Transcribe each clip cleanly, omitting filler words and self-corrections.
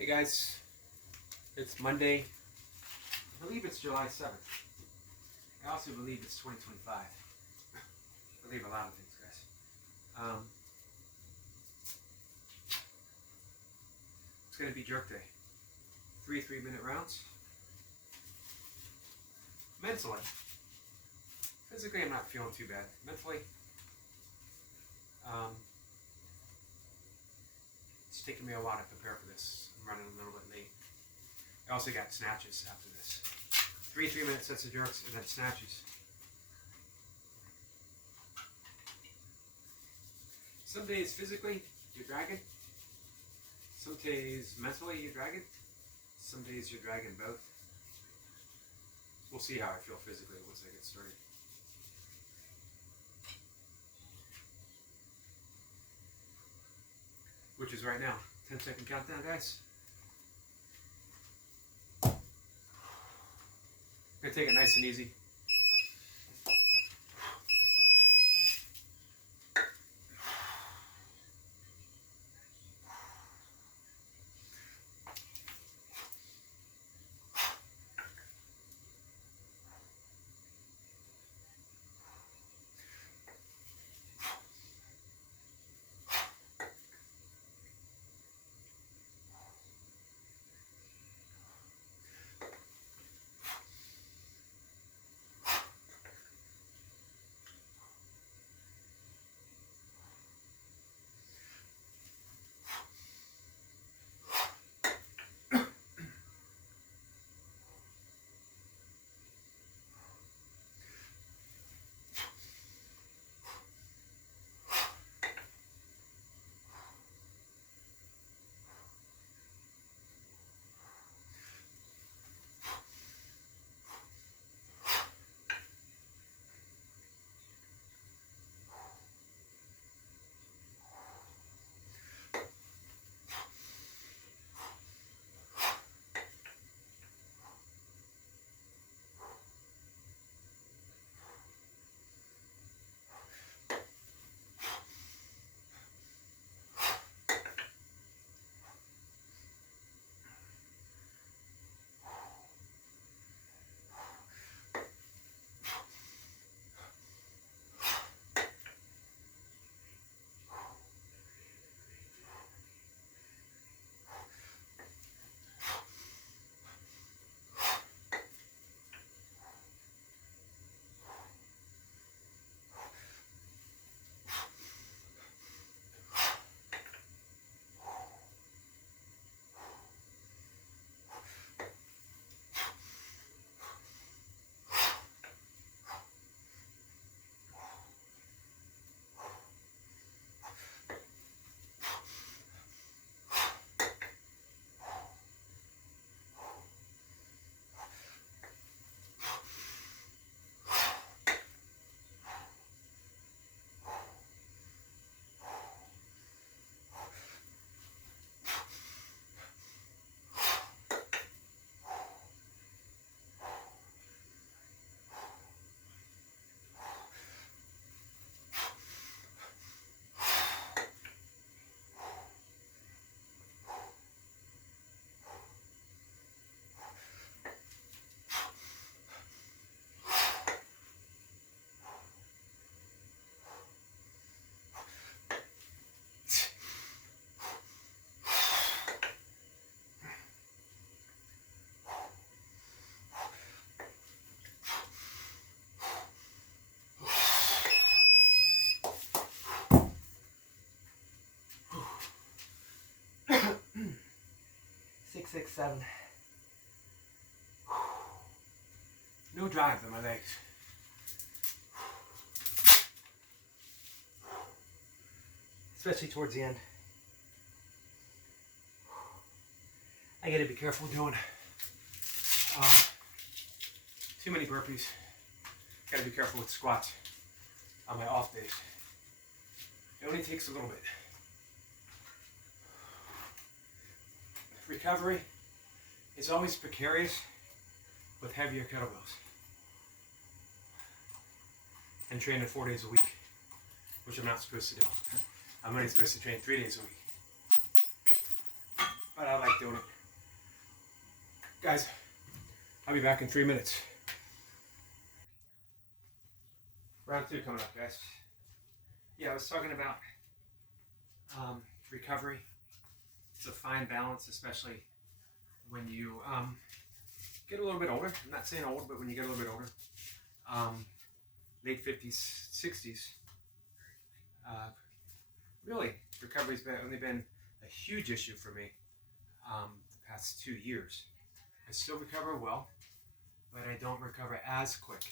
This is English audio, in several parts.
Hey guys, it's Monday. I believe it's July 7th. I also believe it's 2025. I believe a lot of things, guys. It's going to be jerk day. 3 3-minute rounds. Mentally. Physically, I'm not feeling too bad. Mentally, it's taken me a while to prepare for this. I'm running a little bit late. I also got snatches after this. 3 3-minute sets of jerks and then snatches. Some days physically, you're dragging. Some days mentally, you're dragging. Some days you're dragging both. We'll see how I feel physically once I get started. Which is right now. 10-second countdown, guys. I'm going to take it nice and easy. Six, 7. No drive in my legs. Especially towards the end. I gotta be careful doing too many burpees. Gotta be careful with squats on my off days. It only takes a little bit. Recovery is always precarious with heavier kettlebells. And training 4 days a week, which I'm not supposed to do. I'm only supposed to train 3 days a week. But I like doing it. Guys, I'll be back in 3 minutes. Round 2 coming up, guys. Yeah, I was talking about recovery. It's a fine balance, especially when you get a little bit older. I'm not saying old, but when you get a little bit older, late 50s, 60s, really, recovery's only been a huge issue for me the past 2 years. I still recover well, but I don't recover as quick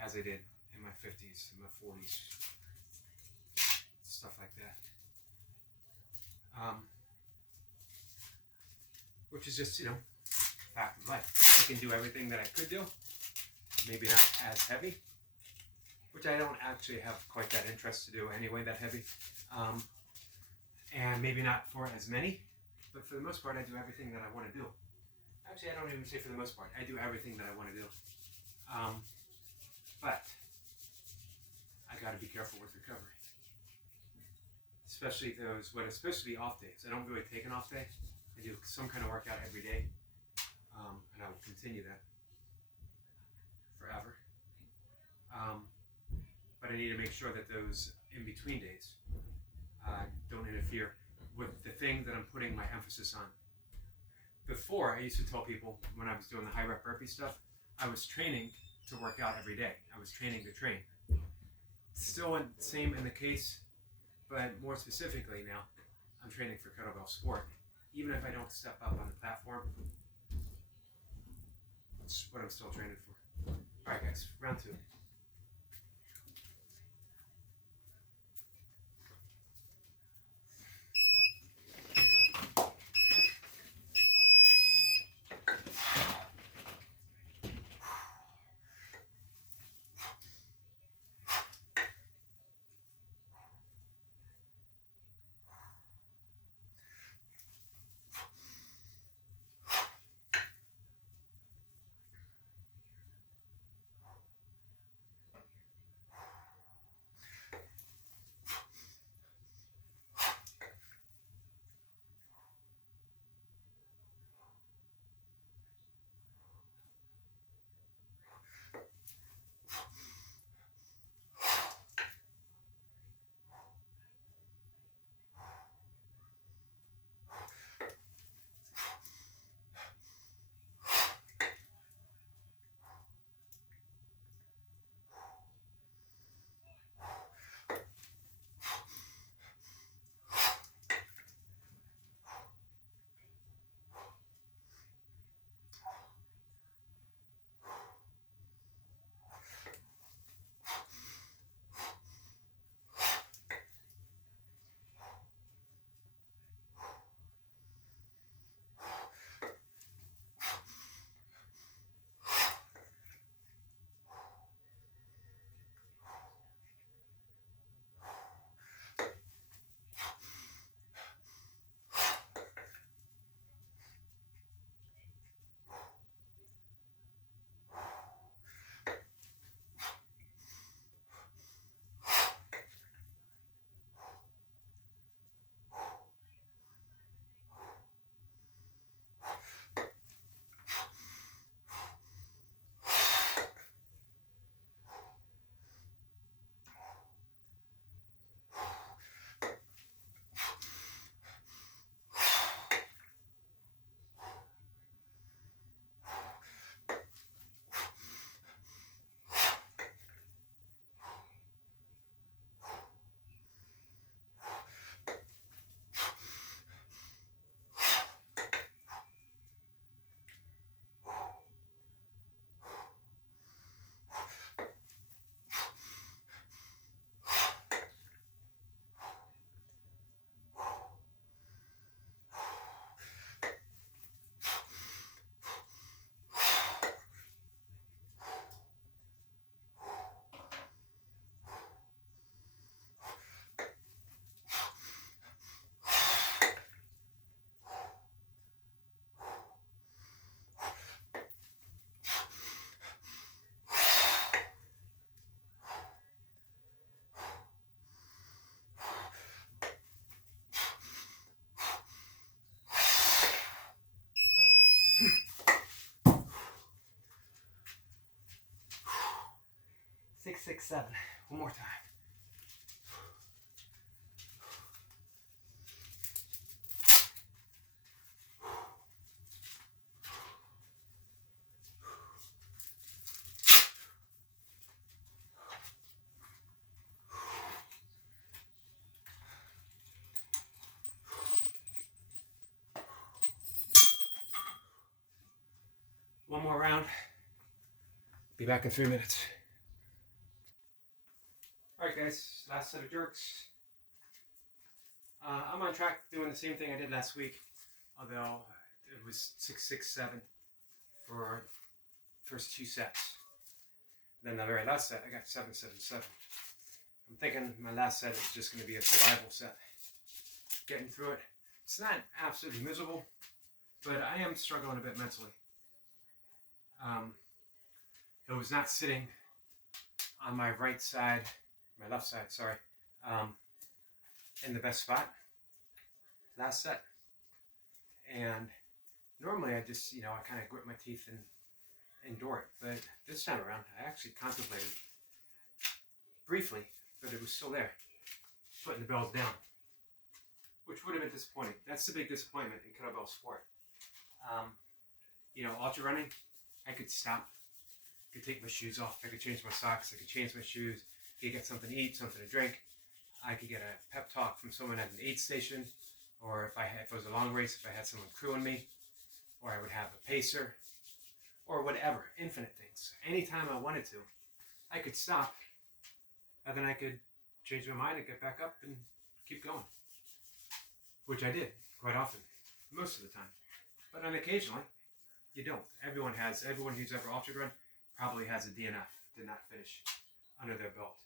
as I did in my 50s, in my 40s, stuff like that. Which is just, fact of life. I can do everything that I could do, maybe not as heavy, which I don't actually have quite that interest to do anyway, that heavy. And maybe not for as many, but for the most part, I do everything that I want to do. Actually, I don't even say for the most part. I do everything that I want to do. But I got to be careful with recovery, especially it's supposed to be off days. I don't really take an off day. I do some kind of workout every day, and I will continue that forever. But I need to make sure that those in between days don't interfere with the thing that I'm putting my emphasis on. Before, I used to tell people when I was doing the high rep burpee stuff, I was training to work out every day. I was training to train. Still same in the case, but more specifically now, I'm training for kettlebell sport. Even if I don't step up on the platform, that's what I'm still training for. All right, guys, round 2. 6, 7. One more time. One more round. Be back in 3 minutes. Alright guys, last set of jerks. I'm on track doing the same thing I did last week, although it was 6, 6, 7 for first 2 sets. Then the very last set, I got 7, 7, 7. I'm thinking my last set is just going to be a survival set. Getting through it. It's not absolutely miserable, but I am struggling a bit mentally. It was not sitting on my right side, my left side, sorry, in the best spot last set. And normally I just, I kind of grit my teeth and endure it. But this time around, I actually contemplated briefly, but it was still there, putting the bells down, which would have been disappointing. That's the big disappointment in kettlebell sport. Ultra running, I could stop. I could take my shoes off. I could change my socks. I could change my shoes. I could get something to eat, something to drink. I could get a pep talk from someone at an aid station, or if it was a long race, if I had someone crewing me, or I would have a pacer, or whatever, infinite things. Anytime I wanted to, I could stop, and then I could change my mind and get back up and keep going, which I did quite often, most of the time. But then occasionally, you don't. Everyone who's ever ultra run probably has a DNF, did not finish, under their belt.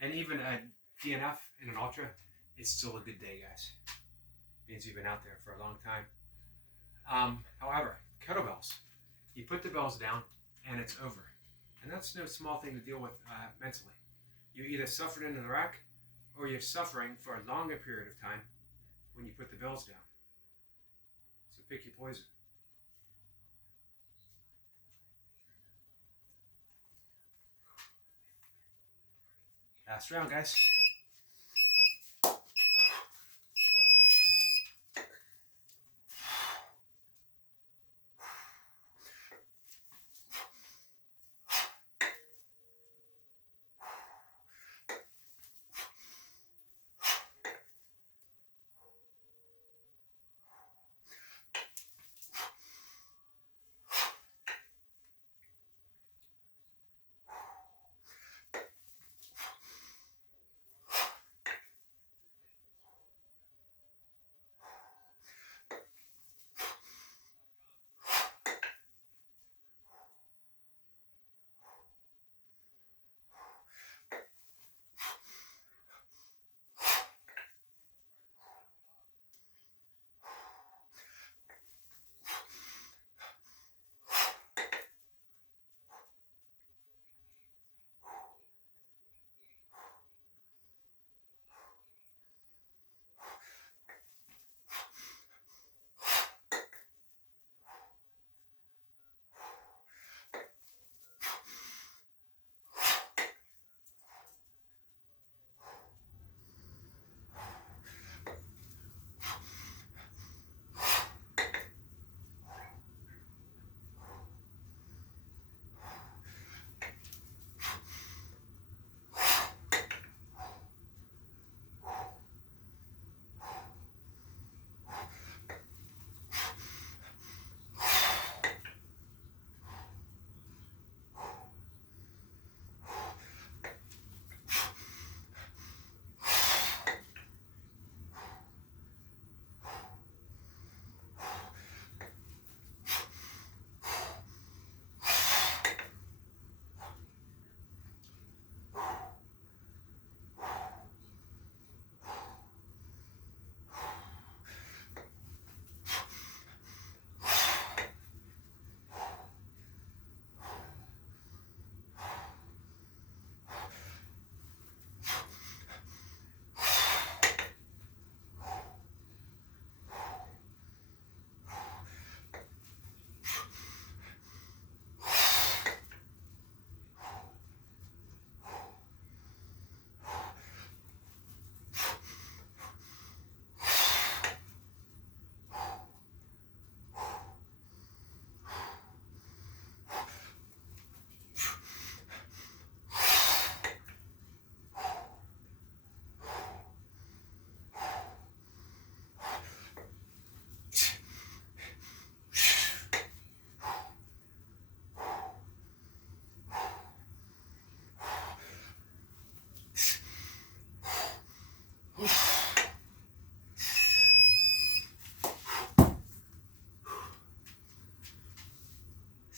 And even a DNF in an ultra is still a good day, guys. Means you've been out there for a long time. However, kettlebells, you put the bells down and it's over. And that's no small thing to deal with mentally. You either suffered into the rack or you're suffering for a longer period of time when you put the bells down. So pick your poison. Last round, guys.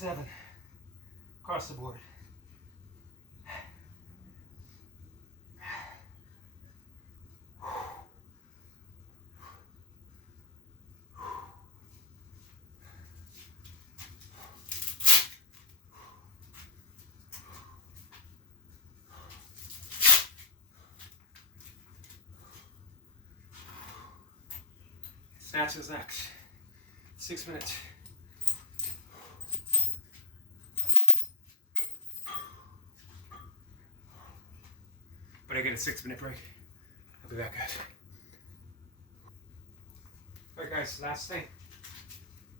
7. Across the board. Snatches next. 6 minutes. But I get a 6-minute break. I'll be back, guys. Alright guys, last thing.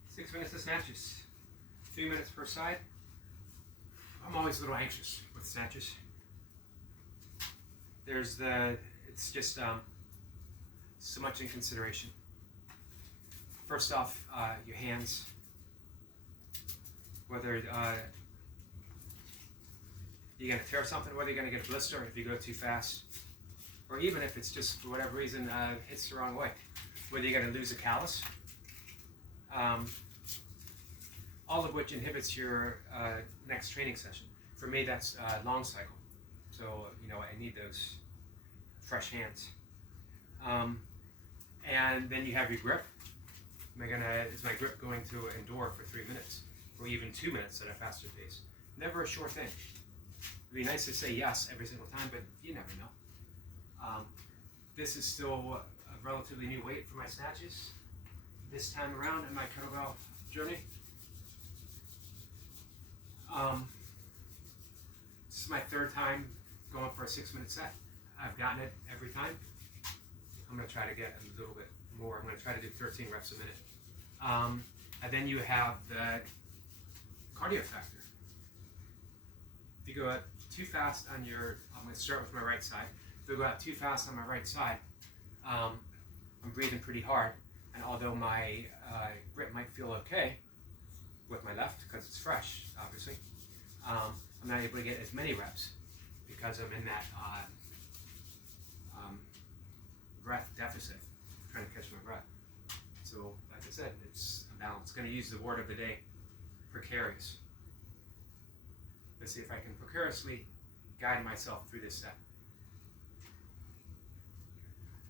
6 minutes of snatches. 3 minutes per side. I'm always a little anxious with snatches. It's just so much in consideration. First off, your hands. Whether you're going to tear something, whether you're going to get a blister if you go too fast, or even if it's just for whatever reason hits the wrong way. Whether you're going to lose a callus, all of which inhibits your next training session. For me, that's long cycle. So, I need those fresh hands. And then you have your grip. Is my grip going to endure for 3 minutes or even 2 minutes at a faster pace? Never a sure thing. It'd be nice to say yes every single time, but you never know. This is still a relatively new weight for my snatches this time around in my kettlebell journey. This is my 3rd time going for a 6-minute set. I've gotten it every time. I'm going to try to get a little bit more. I'm going to try to do 13 reps a minute. And then you have the cardio factor. If you go out too fast on I'm going to start with my right side. If I go out too fast on my right side, I'm breathing pretty hard. And although my grip might feel okay with my left, because it's fresh, obviously, I'm not able to get as many reps because I'm in that breath deficit, trying to catch my breath. So, like I said, it's a balance. Going to use the word of the day, precarious. Let's see if I can precariously guide myself through this set.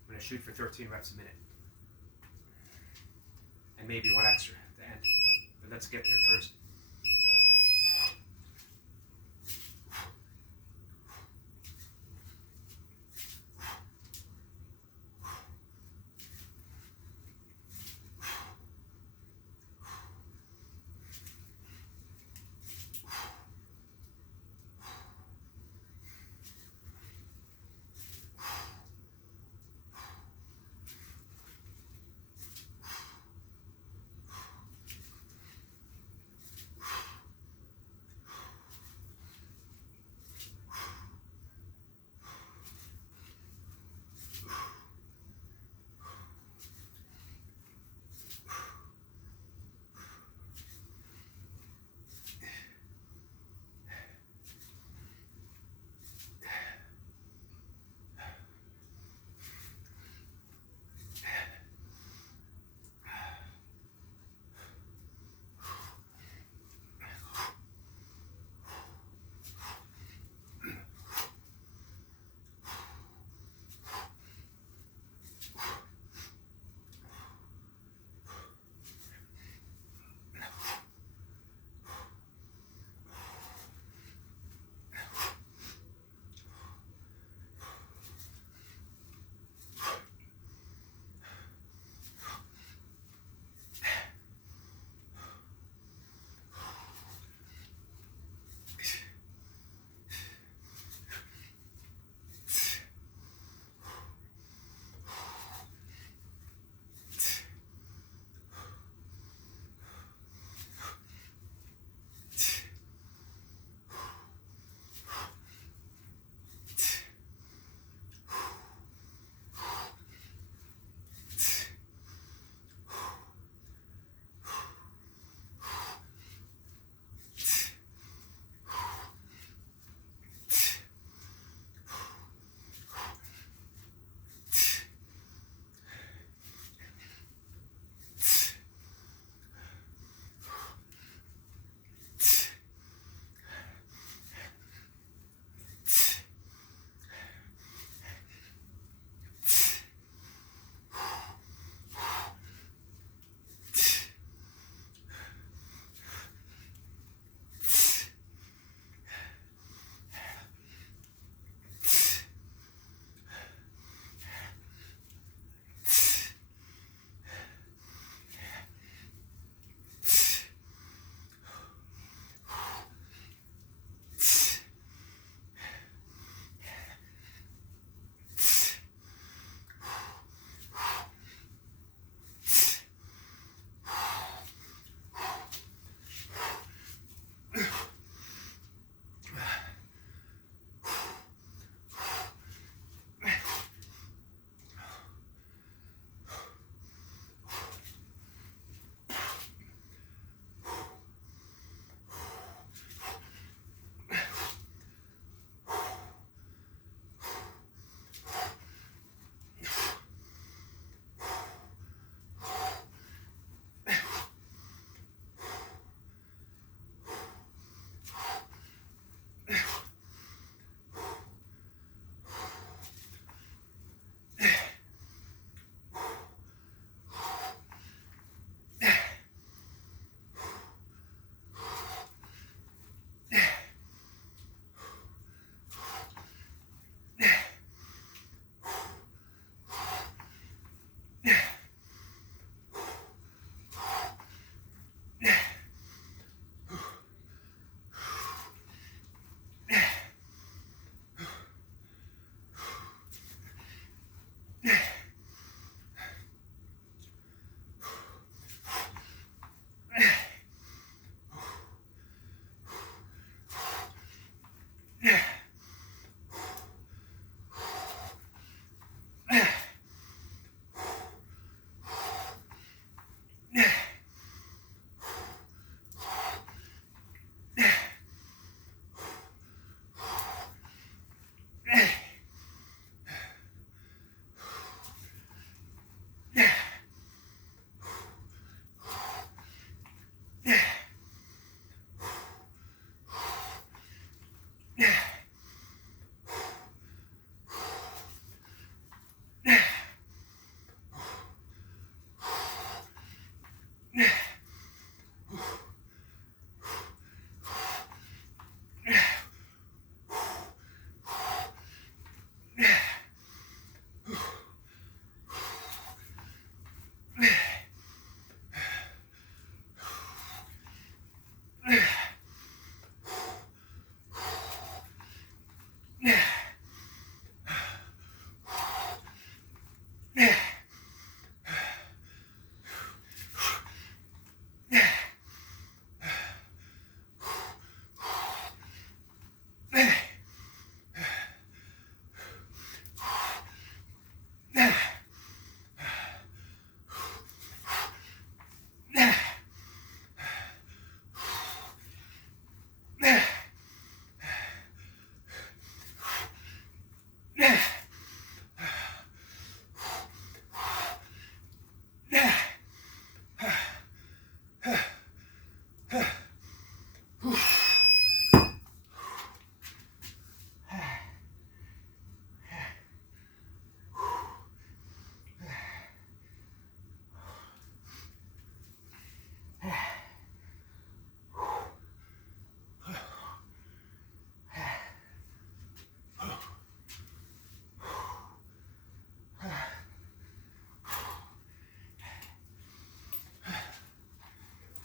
I'm going to shoot for 13 reps a minute. And maybe one extra at the end. But let's get there first.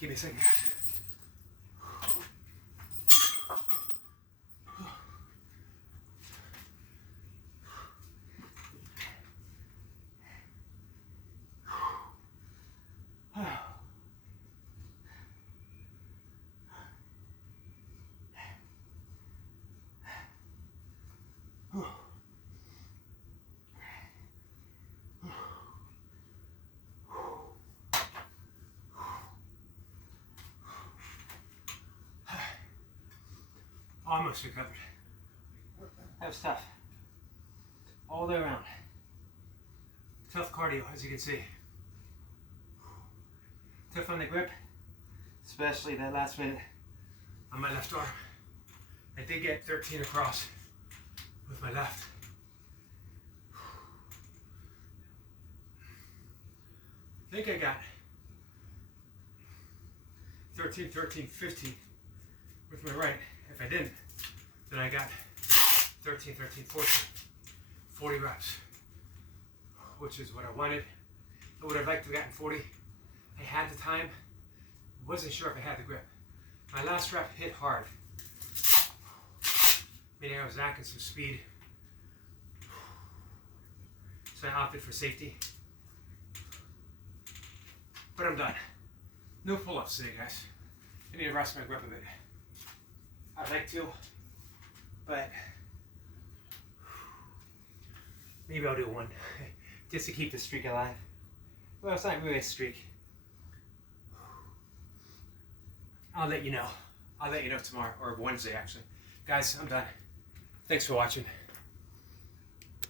Give me a second, guys. Almost recovered. That was tough. All the way around. Tough cardio, as you can see. Tough on the grip, especially that last minute on my left arm. I did get 13 across with my left. I think I got 13, 13, 15 with my right. If I didn't, then I got 13, 13, 14, 40 reps, which is what I wanted. I would have liked to have gotten 40. I had the time, wasn't sure if I had the grip. My last rep hit hard, meaning I was lacking some speed. So I opted for safety. But I'm done. No pull-ups today, guys. I need to rest my grip a bit. I'd like to, but maybe I'll do one just to keep the streak alive. Well, it's not really a streak. I'll let you know. I'll let you know tomorrow, or Wednesday actually. Guys, I'm done. Thanks for watching.